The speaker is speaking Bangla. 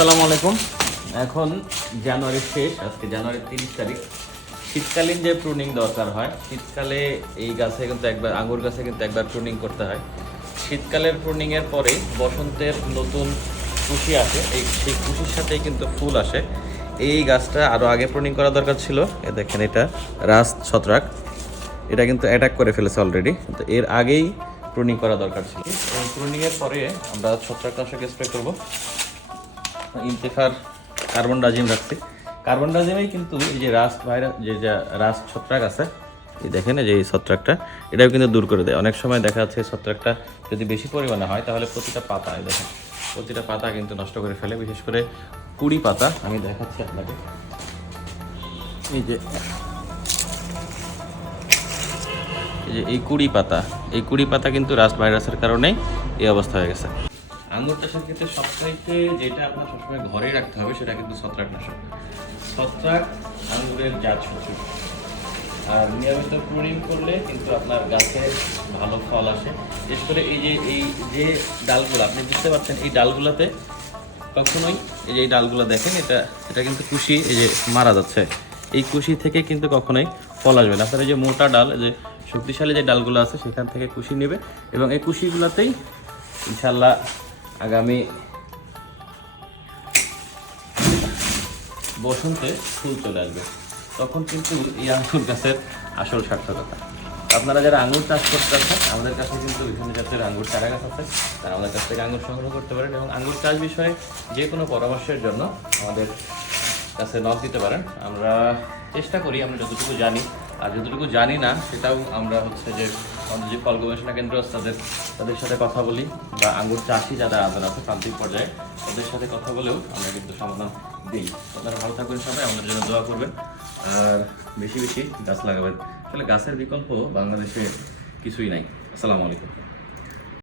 আসসালামু আলাইকুম। এখন জানুয়ারির শেষ, আজকে জানুয়ারির 30 তারিখ। শীতকালীন যে প্রুনিং দরকার হয়, শীতকালে এই গাছে কিন্তু একবার, আঙ্গুর গাছে কিন্তু একবার প্রুনিং করতে হয়। শীতকালের প্রুনিংয়ের পরে বসন্তের নতুন কুশি আসে, সেই কুশির সাথেই কিন্তু ফুল আসে। এই গাছটা আরও আগে প্রুনিং করা দরকার ছিল। এ দেখেন, এটা রাস্ট ছত্রাক, এটা কিন্তু অ্যাটাক করে ফেলেছে অলরেডি, কিন্তু এর আগেই প্রুনিং করা দরকার ছিল। এবং প্রুনিংয়ের পরে আমরা ছত্রাকনাশক স্প্রে করবো। ইন্তেফার কার্বন ডাজিম রাখছি। কার্বন ডাজিমেই কিন্তু এই যে রাস্ট ভাইরাস, যে রাস্ট ছত্রাক আছে, এই দেখেন যে এই ছত্রাকটা, এটাও কিন্তু দূর করে দেয়। অনেক সময় দেখা যাচ্ছে ছত্রাকটা যদি বেশি পরিমাণে হয় তাহলে প্রতিটা পাতা, এই দেখেন প্রতিটা পাতা কিন্তু নষ্ট করে ফেলে, বিশেষ করে কুড়ি পাতা। আমি দেখাচ্ছি আপনাকে, এই যে এই কুড়ি পাতা কিন্তু রাস্ট ভাইরাসের কারণেই এই অবস্থা হয়ে গেছে। আঙ্গুর চাষের ক্ষেত্রে সবচাইতে যেটা আপনার সবসময় ঘরেই রাখতে হবে সেটা কিন্তু ছত্রাকনাশক। ছত্রাক আঙ্গুরের জাত শত্রু, আর নিয়মিত প্রুনিং করলে কিন্তু আপনার গাছে ভালো ফল আসে। বিশেষ করে এই যে ডালগুলো আপনি বুঝতে পারছেন, এই ডালগুলোতে কখনোই, এই যে এই ডালগুলো দেখেন, এটা কিন্তু কুশি, এই যে মারা যাচ্ছে, এই কুশি থেকে কিন্তু কখনোই ফল আসবে না। আপনার এই যে মোটা ডাল, যে শক্তিশালী যে ডালগুলো আছে সেখান থেকে কুশি নেবে, এবং এই কুশিগুলোতেই ইনশাল্লাহ আগামী বসন্তে ফুল চলে আসবে। তখন কিন্তু এই আঙ্গুর গাছের আসল সার্থকতা। আপনারা যারা আঙ্গুর চাষ করতে আছেন, আমাদের কাছে কিন্তু বিভিন্ন জাতের আঙ্গুর চারা গাছ আছে, তারা আমাদের কাছ থেকে আঙ্গুর সংগ্রহ করতে পারেন, এবং আঙ্গুর চাষ বিষয়ে যে কোনো পরামর্শের জন্য আমাদের কাছে নক দিতে পারেন। আমরা চেষ্টা করি, আমরা যতটুকু জানি, আর যতটুকু জানি না সেটাও আমরা যে আমাদের যে ফল গবেষণা কেন্দ্র আছে তাদের সাথে কথা বলি, বা আঙ্গুর চাষি যারা আদার আছে প্রান্তিক পর্যায়ে, তাদের সাথে কথা বলেও আমরা কিন্তু সমাধান দিই। আপনারা ভালো থাকবেন, সবাই আমাদের জন্য দোয়া করবেন, আর বেশি বেশি গাছ লাগাবেন। আসলে গাছের বিকল্প বাংলাদেশে কিছুই নাই। আসসালামু আলাইকুম।